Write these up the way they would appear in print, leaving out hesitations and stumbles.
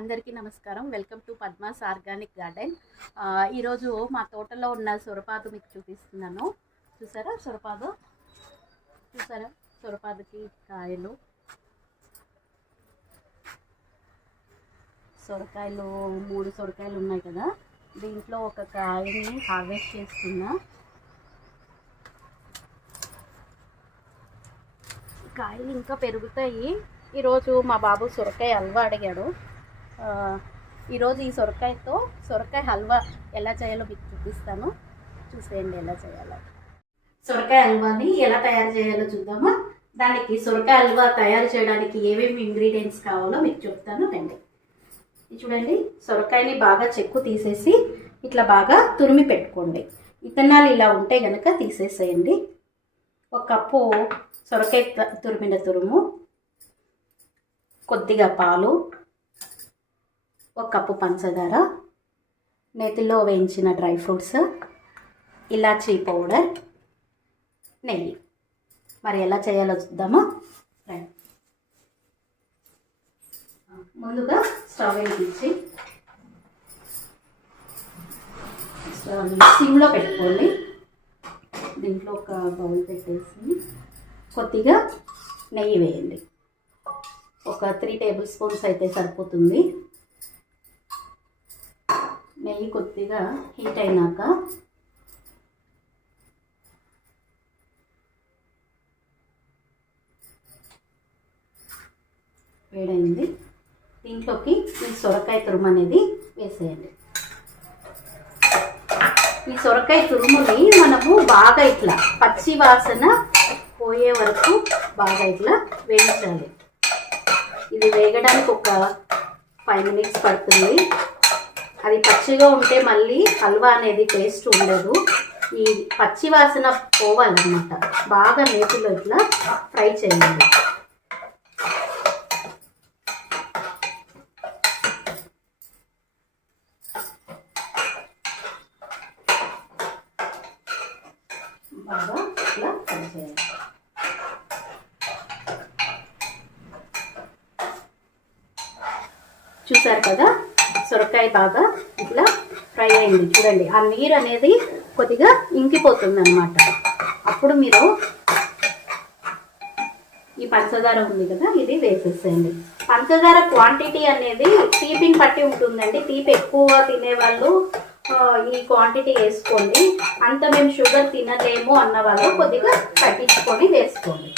అందరికీ నమస్కారం. Welcome to Padma's organic garden. ఈరోజు మా తోటలో ఉన్న సొరపాదు మీకు చూపిస్తున్నాను. చూసారా సొరపాదుకి కాయలు, సొరకాయలు 3 సొరకాయలు ఉన్నాయి కదా. దీంట్లో ఒక కాయని హార్వెస్ట్ చేస్తున్నా. కాయలు ఇంకా పెరుగుతాయి. ఈరోజు మా బాబు సొరకాయ హల్వా అడిగాడు. ఈరోజు ఈ సొరకాయ హల్వా ఎలా చేయాలో మీకు చూపిస్తాను. చూసేయండి ఎలా చేయాలో. సొరకాయ హల్వాని ఎలా తయారు చేయాలో చూద్దామా. దానికి సొరకాయ హల్వా తయారు చేయడానికి ఏమేమి ఇంగ్రీడియంట్స్ కావాలో మీకు చెప్తాను రండి. చూడండి, సొరకాయని బాగా చెక్కు తీసేసి ఇట్లా బాగా తురిమి పెట్టుకోండి. ఇత్తనాలు ఇలా ఉంటే గనక తీసేసేయండి. 1 కప్పు సొరకాయ తురిమిన తురుము, కొద్దిగా పాలు, 1 కప్పు పంచదార, నేతిలో వేయించిన డ్రై ఫ్రూట్స్, ఇలాచీ పౌడర్, నెయ్యి. మరి ఎలా చేయాలో చూద్దామా. ముందుగా స్టవ్ వెలిగించి సిమ్లో పెట్టుకోండి. దీంట్లో ఒక బౌల్ పెట్టేసి కొద్దిగా నెయ్యి వేయండి. ఒక 3 టేబుల్ స్పూన్స్ అయితే సరిపోతుంది. నెయ్యి కొద్దిగా హీట్ అయినాక వేడైంది. దీంట్లోకి ఈ సొరకాయ తురుము అనేది వేసేయండి. ఈ సొరకాయ తురుముని మనము బాగా ఇట్లా పచ్చి వాసన పోయే వరకు బాగా ఇట్లా వేయించాలి. ఇది వేగడానికి ఒక 5 మినిట్స్ పడుతుంది. అది పచ్చిగా ఉంటే మళ్ళీ హల్వా అనేది టేస్ట్ ఉండదు. ఈ పచ్చి వాసన పోవాలన్నమాట. బాగా నేతిలో ఇట్లా ఫ్రై చేయండి. బాగా ఇట్లా ఫ్రై చేయాలి. చూసారు కదా, సొరకాయ బాగా ఇట్లా ఫ్రై అయింది. చూడండి, ఆ నీరు అనేది కొద్దిగా ఇంకిపోతుంది అన్నమాట. అప్పుడు మీరు ఈ పంచదార ఉంది కదా, ఇది వేసేసేయండి. పంచదార క్వాంటిటీ అనేది తీపిని బట్టి ఉంటుందండి. తీపి ఎక్కువ తినేవాళ్ళు ఈ క్వాంటిటీ వేసుకోండి. అంత మేము షుగర్ తినలేము అన్న వాళ్ళు కొద్దిగా తగ్గించుకొని వేసుకోండి.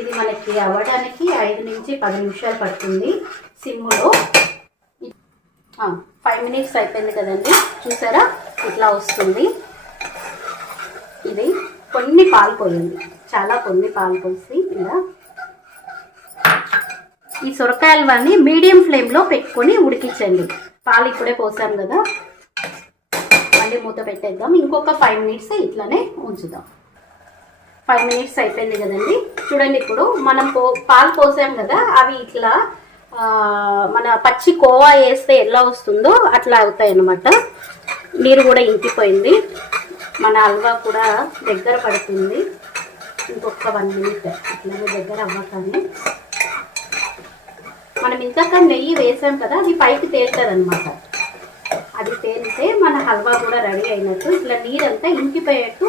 ఇది మనకి అవ్వడానికి 5 నుంచి 10 నిమిషాలు పడుతుంది సిమ్లో. 5 మినిట్స్ అయిపోయింది కదండి. చూసారా, ఇట్లా వస్తుంది. ఇది కొన్ని పాలు పోయింది, కొన్ని పాలు పోసి ఇలా ఈ సొరకాయ హల్వాని మీడియం ఫ్లేమ్లో పెట్టుకొని ఉడికించండి. పాలు ఇప్పుడే పోసాం కదా, మళ్ళీ మూత పెట్టేద్దాం. ఇంకొక 5 మినిట్స్ ఇట్లానే ఉంచుదాం. 5 మినిట్స్ అయిపోయింది కదండి. చూడండి, ఇప్పుడు మనం పాలు పోసాం కదా, అవి ఇట్లా మన పచ్చి కోవా వేస్తే ఎలా వస్తుందో అట్లా అవుతాయి అన్నమాట. నీరు కూడా ఇంకిపోయింది. మన హల్వా కూడా దగ్గర పడుతుంది. ఇంకొక 1 మినిట్ ఇట్లానే దగ్గర అవ్వగానే మనం ఇంతక నెయ్యి వేసాం కదా, అది పైకి తేలుతుంది అనమాట. అది తేలితే మన హల్వా కూడా రెడీ అయినట్టు. ఇట్లా నీరంతా ఇంకిపోయేట్టు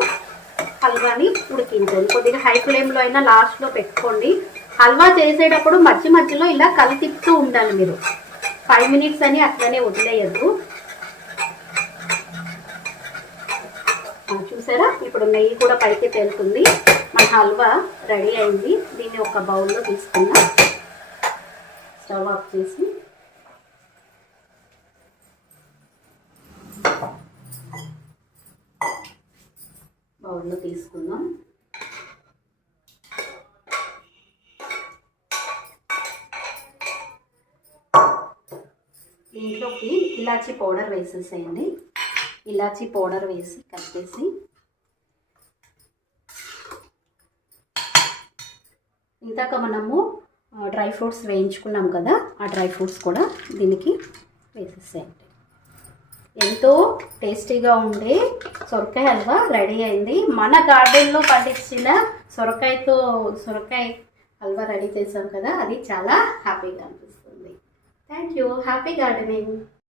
హల్వాని ఉడికించండి. కొద్దిగా హై ఫ్లేమ్లో అయినా లాస్ట్లో పెట్టుకోండి. హల్వా చేసేటప్పుడు మధ్యలో ఇలా కలిపిస్తూ ఉండాలి మీరు. 5 మినిట్స్ అని అట్లనే వదిలేయద్దు. చూసారా, ఇప్పుడు నెయ్యి కూడా పైకి తేలుతుంది. మన హల్వా రెడీ అయింది. దీన్ని ఒక బౌల్లో తీసుకున్నాం. స్టవ్ ఆఫ్ చేసి బౌల్లో తీసుకుందాం. దీంట్లోకి ఇలాచీ పౌడర్ వేసేసేయండి. ఇలాచీ పౌడర్ వేసి కలిపేసి ఇందాక మనము డ్రై ఫ్రూట్స్ వేయించుకున్నాం కదా, ఆ డ్రై ఫ్రూట్స్ కూడా దీనికి వేసేసేయండి. ఎంతో టేస్టీగా ఉండే సొరకాయ హల్వా రెడీ అయింది. మన గార్డెన్లో పండించిన సొరకాయ హల్వా రెడీ చేసాం కదా, అది చాలా హ్యాపీగా అనిపిస్తుంది. Thank you. Happy gardening.